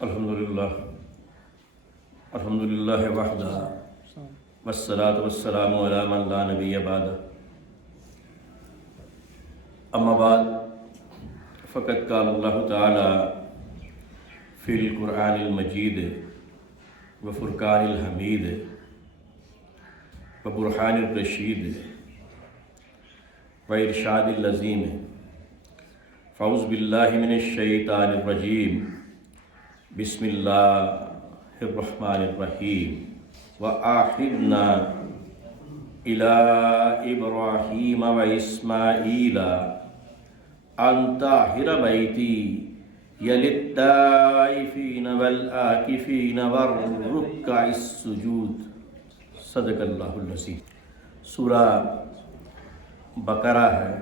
الحمدللہ وحدہ والصلاة والسلام علی من لا نبی بعدہ اما بعد فقد قال اللہ تعالی فی القرآن المجید وفرقان الحمید وبرہان الرشید وارشاد العظیم فاعوذ باللہ من الشیطان الرجیم بسم اللہ الرحمن الرحیم وآحدنا إلى إبراهيم وإسماعيل أن طهر بيتي للطائفين والعاكفين والركع السجود صدق اللہ العظیم۔ سورہ بقرہ ہے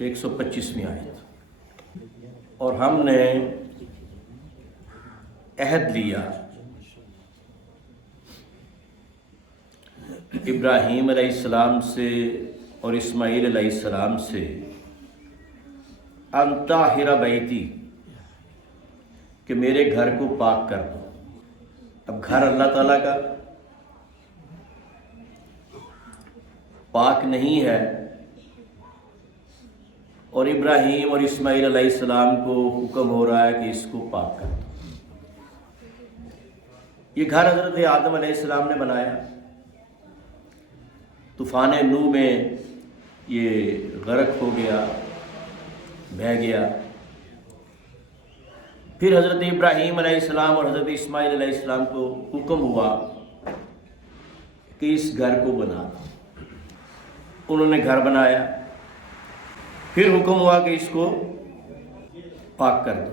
125ویں آیت، اور ہم نے عہد لیا ابراہیم علیہ السلام سے اور اسماعیل علیہ السلام سے ان طاہر بیتی، کہ میرے گھر کو پاک کر دو۔ اب گھر اللہ تعالیٰ کا پاک نہیں ہے، اور ابراہیم اور اسماعیل علیہ السلام کو حکم ہو رہا ہے کہ اس کو پاک کر دو۔ یہ گھر حضرت آدم علیہ السلام نے بنایا، طوفان نوح میں یہ غرق ہو گیا، بہہ گیا۔ پھر حضرت ابراہیم علیہ السلام اور حضرت اسماعیل علیہ السلام کو حکم ہوا کہ اس گھر کو بنا دو۔ انہوں نے گھر بنایا، پھر حکم ہوا کہ اس کو پاک کر دو،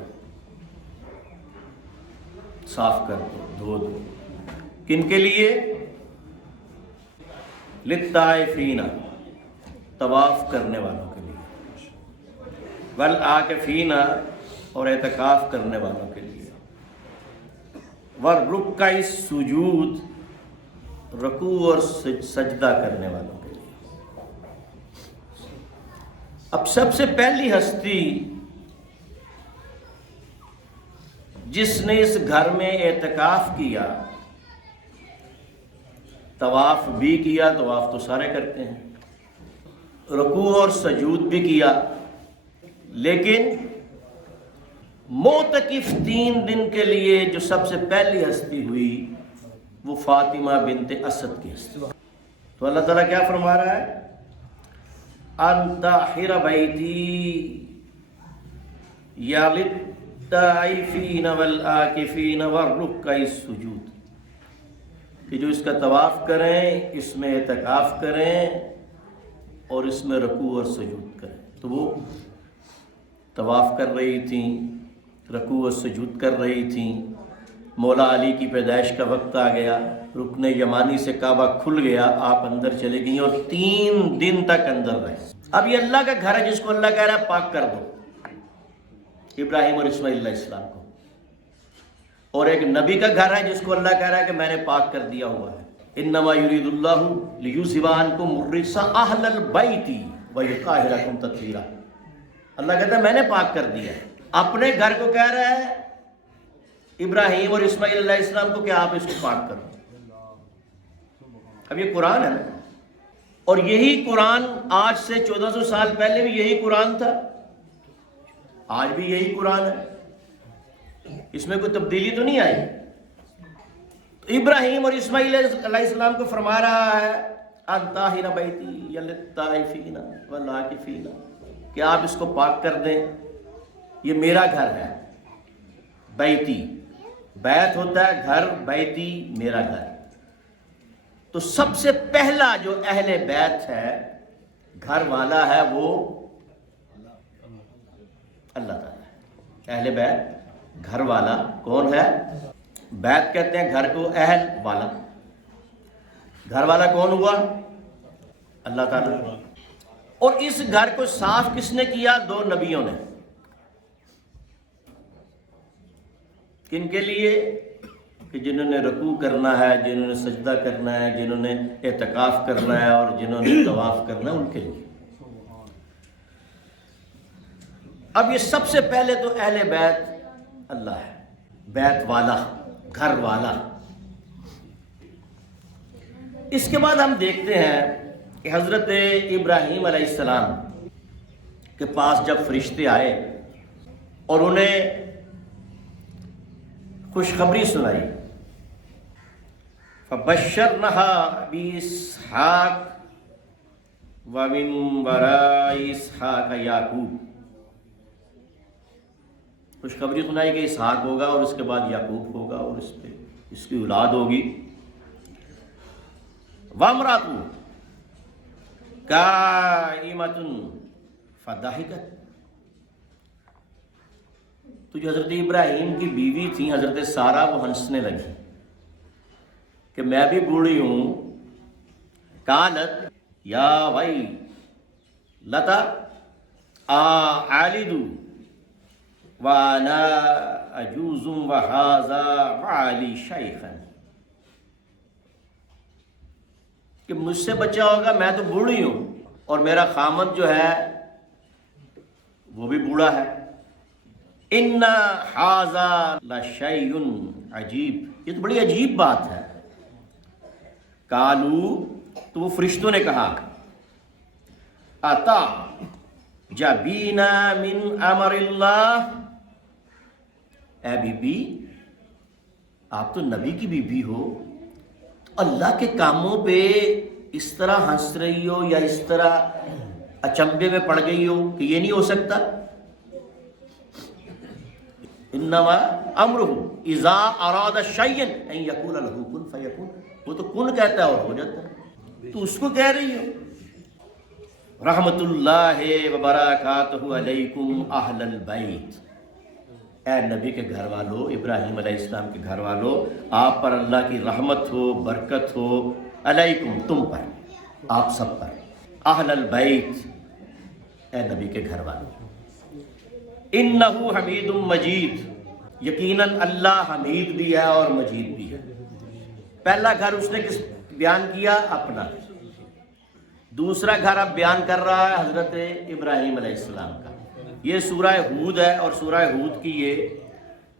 صاف کر دو، دھو دو۔ کن کے لیے؟ للطائفین، طواف کرنے والوں کے لیے، والعاکفین، اور اعتکاف کرنے والوں کے لیے، والرکع السجود، رکوع اور سجدہ کرنے والوں کے لیے۔ اب سب سے پہلی ہستی جس نے اس گھر میں اعتکاف کیا، طواف بھی کیا، طواف تو سارے کرتے ہیں، رکوع اور سجود بھی کیا، لیکن معتکف 3 دن کے لیے جو سب سے پہلی ہستی ہوئی وہ فاطمہ بنت اسد کی ہستی۔ تو اللہ تعالیٰ کیا فرما رہا ہے؟ ان طاہر بیتی للطائفین والعاکفین والرکع السجود، کہ جو اس کا طواف کریں، اس میں اعتکاف کریں، اور اس میں رکوع اور سجود کریں۔ تو وہ طواف کر رہی تھیں، رکوع اور سجود کر رہی تھیں۔ مولا علی کی پیدائش کا وقت آ گیا، رکن یمانی سے کعبہ کھل گیا، آپ اندر چلے گئیں اور 3 دن تک اندر رہے۔ اب یہ اللہ کا گھر ہے جس کو اللہ کہہ رہا ہے پاک کر دو، ابراہیم اور اسماعیل علیہ السلام کو، اور ایک نبی کا گھر ہے جس کو اللہ کہہ رہا ہے کہ میں نے پاک کر دیا ہوا ہے۔ انما یرید اللہ لیذھب عنکم الرجس اہل البیت ویطہرکم تطہیرا۔ اللہ کہتا ہے میں نے پاک کر دیا ہے۔ اپنے گھر کو کہہ رہا ہے ابراہیم اور اسماعیل علیہ السلام کو کہ آپ اس کو پاک کرو۔ اب یہ قرآن ہے نا، اور یہی قرآن آج سے 1400 سال پہلے بھی یہی قرآن تھا، آج بھی یہی قرآن ہے، اس میں کوئی تبدیلی تو نہیں آئی۔ تو ابراہیم اور اسماعیل علیہ السلام کو فرما رہا ہے ان طاہر بیتی للطائفین والعاکفین، کہ آپ اس کو پاک کر دیں، یہ میرا گھر ہے۔ بیتی، بیت ہوتا ہے گھر، بیتی میرا گھر۔ تو سب سے پہلا جو اہل بیت ہے، گھر والا ہے، وہ اللہ تعالیٰ ہے۔ اہل بیت، گھر والا کون ہے؟ بیت کہتے ہیں گھر کو، اہل والا، گھر والا کون ہوا؟ اللہ تعالیٰ۔ اور اس گھر کو صاف کس نے کیا؟ 2 نبیوں نے۔ کن کے لیے؟ کہ جنہوں نے رکوع کرنا ہے، جنہوں نے سجدہ کرنا ہے، جنہوں نے اعتکاف کرنا ہے، اور جنہوں نے طواف کرنا ہے، ان کے لیے۔ اب یہ سب سے پہلے تو اہل بیت اللہ ہے، بیت والا، گھر والا۔ اس کے بعد ہم دیکھتے ہیں کہ حضرت ابراہیم علیہ السلام کے پاس جب فرشتے آئے اور انہیں خوشخبری سنائی، فبشرناها بإسحاق ومن وراء اسحاق یعقوب، خوشخبری سنائی کہ اسحاق ہوگا اور اس کے بعد یعقوب ہوگا اور اس کی اولاد ہوگی۔ وامرأتہ قائمۃ فضحکت، تو جو حضرت ابراہیم کی بیوی تھی حضرت سارہ، وہ ہنسنے لگی کہ میں بھی بوڑھی ہوں۔ قالت یا وئی لتا آلد وانا عجوز وہذا بعلی شیخا، کہ مجھ سے بچہ ہوگا، میں تو بوڑھی ہوں اور میرا خامد جو ہے وہ بھی بوڑھا ہے۔ ان ھذا لشیء عجیب، یہ تو بڑی عجیب بات ہے۔ قالوا، تو وہ فرشتوں نے کہا، اتا جبینا من امر اللہ، اے بی بی آپ تو نبی کی بیوی ہو، اللہ کے کاموں پہ اس طرح ہنس رہی ہو یا اس طرح اچنبے میں پڑ گئی ہو کہ یہ نہیں ہو سکتا۔ انما امرہ اذا اراد شیئا ان یقول له کن فیکون، وہ تو کن کہتا ہے اور ہو جاتا ہے، تو اس کو کہہ رہی ہو۔ رحمت اللہ وبرکاتہ علیکم اہل البیت، اے نبی کے گھر والوں، ابراہیم علیہ السلام کے گھر والوں، آپ پر اللہ کی رحمت ہو، برکت ہو، علیکم تم پر، آپ سب پر، اہل البیت، اے نبی کے گھر والوں۔ انہ حمید مجید، یقیناً اللہ حمید بھی ہے اور مجید بھی ہے۔ پہلا گھر اس نے کس بیان کیا؟ اپنا۔ دوسرا گھر اب بیان کر رہا ہے حضرت ابراہیم علیہ السلام کا۔ یہ سورہ ہود ہے اور سورہ ہود کی یہ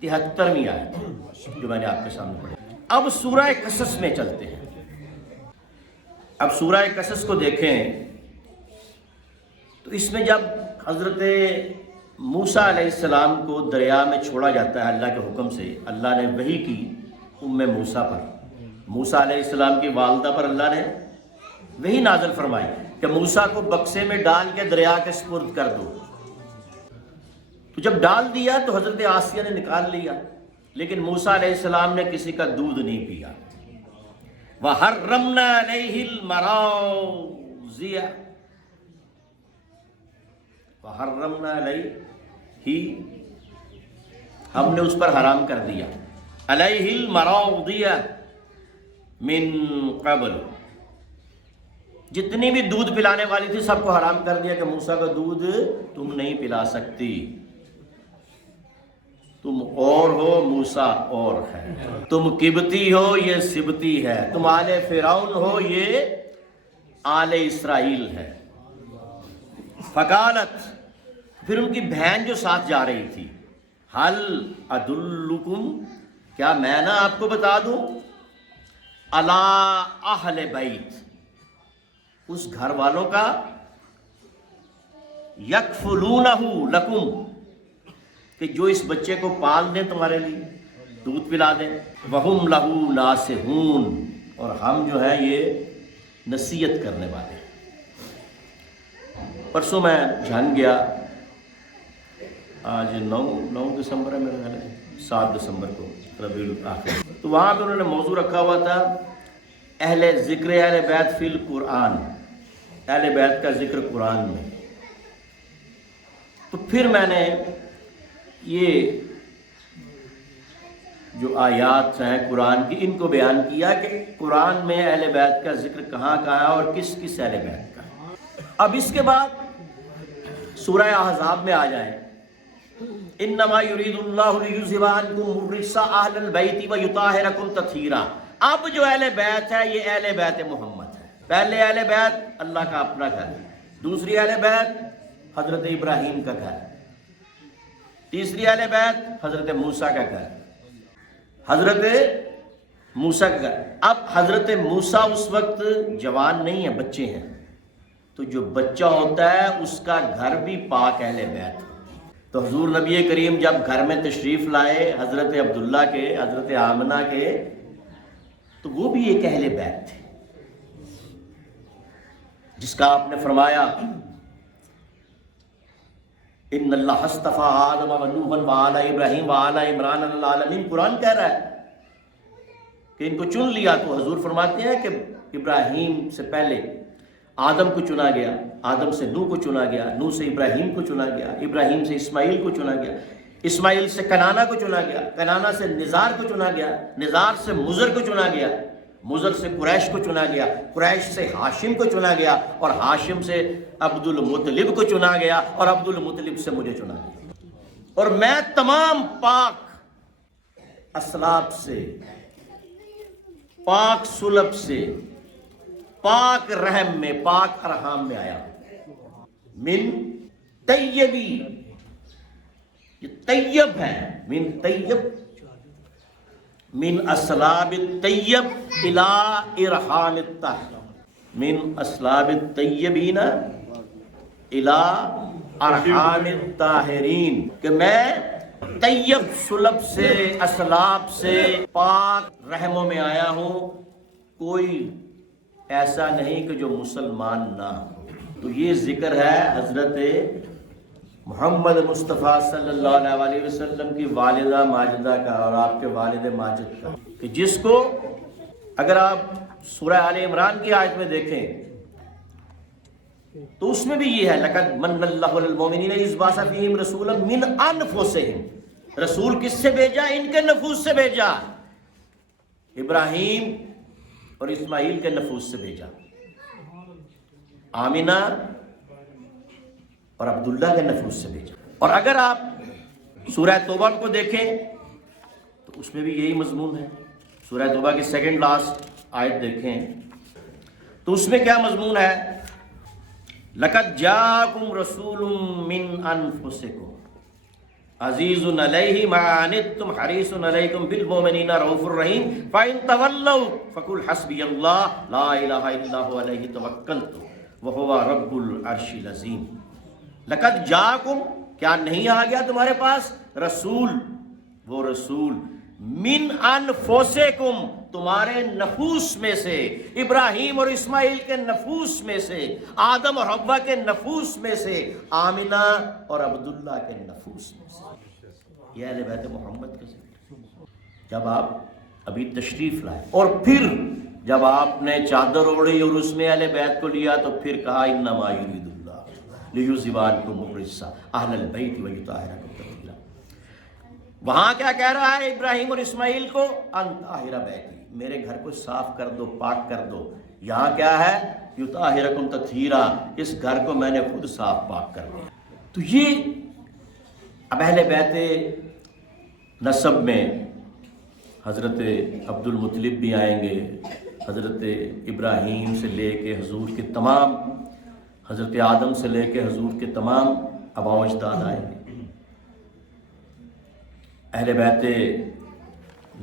73ویں آیت ہے جو میں نے آپ کے سامنے پڑھی۔ اب سورہ قصص میں چلتے ہیں۔ اب سورہ قصص کو دیکھیں تو اس میں جب حضرت موسیٰ علیہ السلام کو دریا میں چھوڑا جاتا ہے اللہ کے حکم سے، اللہ نے وحی کی ام موسیٰ پر، موسیٰ علیہ السلام کی والدہ پر اللہ نے وحی نازل فرمائی کہ موسیٰ کو بکسے میں ڈال کے دریا کے سپرد کر دو۔ تو جب ڈال دیا تو حضرت آسیہ نے نکال لیا، لیکن موسیٰ علیہ السلام نے کسی کا دودھ نہیں پیا۔ وَحَرَّمْنَا عَلَيْهِ الْمَرَاضِعَ، وَحَرَّمْنَا عَلَيْهِ، ہم نے اس پر حرام کر دیا، عَلَيْهِ الْمَرَاضِعَ مِن قبل، جتنی بھی دودھ پلانے والی تھی سب کو حرام کر دیا کہ موسیٰ کا دودھ تم نہیں پلا سکتی، تم اور ہو، موسیٰ اور ہے، تم قبطی ہو، یہ سبطی ہے، تم آل فرعون ہو، یہ آل اسرائیل ہے۔ فقالت، پھر ان کی بہن جو ساتھ جا رہی تھی، حل ادلکم، کیا میں نہ آپ کو بتا دوں، علی اہل بیت، اس گھر والوں کا، یکفلونہ لکم، کہ جو اس بچے کو پال دیں تمہارے لیے، دودھ پلا دیں، وہم لہو ناصحون، اور ہم جو ہے یہ نصیحت کرنے والے۔ پرسوں میں جان گیا، آج 9 دسمبر ہے میرا خیال ہے، 7 دسمبر کو ربیع الاخر، تو وہاں پہ انہوں نے موضوع رکھا ہوا تھا ذکر اہل بیت فی القرآن، اہل بیت کا ذکر قرآن میں۔ تو پھر میں نے یہ جو آیات ہیں قرآن کی ان کو بیان کیا کہ قرآن میں اہل بیت کا ذکر کہاں کہاں ہے اور کس کس اہل بیت کا۔ اب اس کے بعد سورہ احزاب میں آ جائیں، انما یرید اللہ لیذھب عنکم الرجس اہل البیت ویطہرکم تطہیرا۔ اب جو اہل بیت ہے یہ اہل بیت محمد ہے۔ پہلے اہل بیت اللہ کا اپنا گھر، دوسری اہل بیت حضرت ابراہیم کا گھر، تیسری اہل بیت حضرت موسیٰ کا گھر، حضرت موسیٰ کا گھر۔ اب حضرت موسیٰ اس وقت جوان نہیں ہیں، بچے ہیں، تو جو بچہ ہوتا ہے اس کا گھر بھی پاک اہل بیت۔ تو حضور نبی کریم جب گھر میں تشریف لائے حضرت عبداللہ کے، حضرت آمنہ کے، تو وہ بھی ایک اہل بیت تھے، جس کا آپ نے فرمایا ان اللہ اصطفیٰ آدم و نوحا وآل ابراہیم وآل عمران علی العالمین۔ قرآن کہہ رہا ہے کہ ان کو چن لیا، تو حضور فرماتے ہیں کہ ابراہیم سے پہلے آدم کو چنا گیا، آدم سے نوح کو چنا گیا، نوح سے ابراہیم کو چنا گیا، ابراہیم سے اسماعیل کو چنا گیا، اسماعیل سے کنانا کو چنا گیا، کنانا سے نزار کو چنا گیا، نزار سے مزر کو چنا گیا، مزر سے قریش کو چنا گیا، قریش سے ہاشم کو چنا گیا، اور ہاشم سے عبد المطلب کو چنا گیا، اور عبد المطلب سے مجھے چنا گیا۔ اور میں تمام پاک اسلاب سے، پاک سلب سے، پاک رحم میں، پاک ارحام میں آیا، من طیبی، یہ طیب ہے، من طیب، من اسلاب الطیب الى ارحام الطاہر، من اسلاب الطیبین الى ارحام الطاہرین، کہ میں طیب سلب سے، اسلاب سے، پاک رحموں میں آیا ہوں، کوئی ایسا نہیں کہ جو مسلمان نہ ہو۔ تو یہ ذکر ہے حضرت محمد مصطفیٰ صلی اللہ علیہ وسلم کی والدہ ماجدہ کا اور آپ کے والد ماجد کا، کہ جس کو اگر آپ سورہ آل عمران کی آیت میں دیکھیں تو اس میں بھی یہ ہے لقد من اللہ علی المؤمنین اذ بعث فیہم رسولا من انفسہم، رسول کس سے بھیجا؟ ان کے نفوس سے بھیجا، ابراہیم اور اسماعیل کے نفوس سے بھیجا، آمینہ اور عبداللہ کے نفوس سے بھیجا۔ اور اگر آپ سورہ توبہ کو دیکھیں تو اس میں بھی یہی مضمون ہے، سورہ توبہ کی سیکنڈ لاسٹ آیت دیکھیں تو اس میں کیا مضمون ہے؟ لَقَدْ جَاءَكُمْ رَسُولٌ مِّنْ أَنفُسِكُمْ عزیز علیہ ما عنتم حریص علیکم بالمؤمنین رؤوف الرحیم فإن تولوا فقل حسبی اللہ لا الہ الا هو علیہ توکلت وہو رب العرش العظیم۔ لقد جاءکم، کیا نہیں آ گیا تمہارے پاس رسول، وہ رسول من انفسکم، تمہارے نفوس میں سے، ابراہیم اور اسماعیل کے نفوس میں سے، آدم اور حوا کے نفوس میں سے، آمنہ اور عبداللہ کے نفوس میں سے۔ یہ اہل بیت محمد کا ذکر جب آپ ابھی تشریف لائے، اور پھر جب آپ نے چادر اوڑھی اور اس میں اہل بیت کو لیا تو پھر کہا انما یرید اللہ لیذھب عنکم الرجس اہل البیت ویطہرکم تطہیرا۔ وہاں کیا کہہ رہا ہے ابراہیم اور اسماعیل کو؟ ان طاہر بیتی، میرے گھر کو صاف کر دو، پاک کر دو۔ یہاں کیا ہے؟ یطہرکم تطہیرا، اس گھر کو میں نے خود صاف پاک کر دیا۔ تو یہ اب اہل بیت نسب میں حضرت عبد المطلب بھی آئیں گے، حضرت ابراہیم سے لے کے حضور کے تمام، حضرت آدم سے لے کے حضور کے تمام آباء و اجداد آئیں گے۔ اہل بیت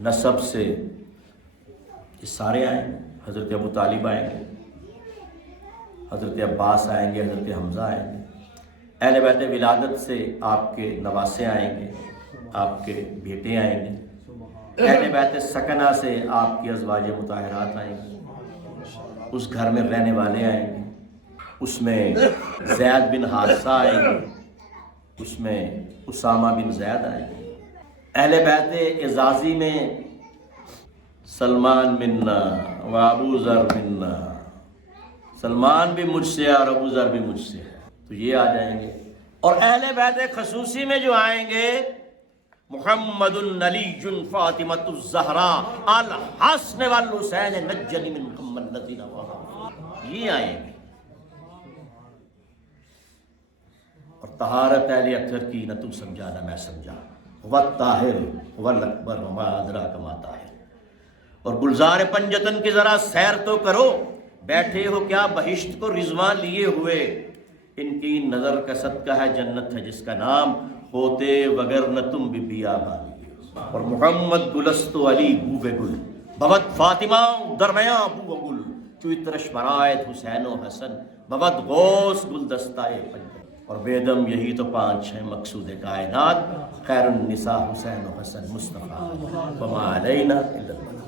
نسب سے یہ سارے آئیں گے، حضرت ابو طالب آئیں گے، حضرت عباس آئیں گے، حضرت حمزہ آئیں گے۔ اہل بیت ولادت سے آپ کے نواسے آئیں گے، آپ کے بیٹے آئیں گے۔ اہل بیت سکنہ سے آپ کی ازواج مطہرات آئیں گے، اس گھر میں رہنے والے آئیں گے، اس میں زید بن حارثہ آئیں گے، اس میں اسامہ بن زید آئیں گے۔ اہل بیت اعزازی میں سلمان منا و ابو ذر منا، سلمان بھی مجھ سے اور ابو ذر بھی مجھ سے ہے، تو یہ آ جائیں گے۔ اور اہل بیت خصوصی میں جو آئیں گے محمد علی فاطمۃ الزہراء الحسن والحسین نجنی من غم الذین وہاں، یہ آئیں گے۔ اور طہارت اہل اطہر کی نہ تم سمجھا نہ میں سمجھا، هو الطاہر هو الاکبر وما ادراک ما طاہر۔ اور گلزار پنجتن کی ذرا سیر تو کرو، بیٹھے ہو کیا بہشت کو رضوان لیے ہوئے، ان کی نظر کا صدقہ ہے جنت ہے جس کا نام ہوتے وگرنہ تم بھی بیابانی. اور محمد گلست و علی بوے گل ببد فاطمہ درمیاں بو گل چوترش برائت حسین و حسن ببد غوث گلدستائے پنجر. اور بیدم یہی تو 5 ہیں مقصود کائنات، خیر النساء حسین و حسن مصطفیٰ وما علینا الا البلاغ.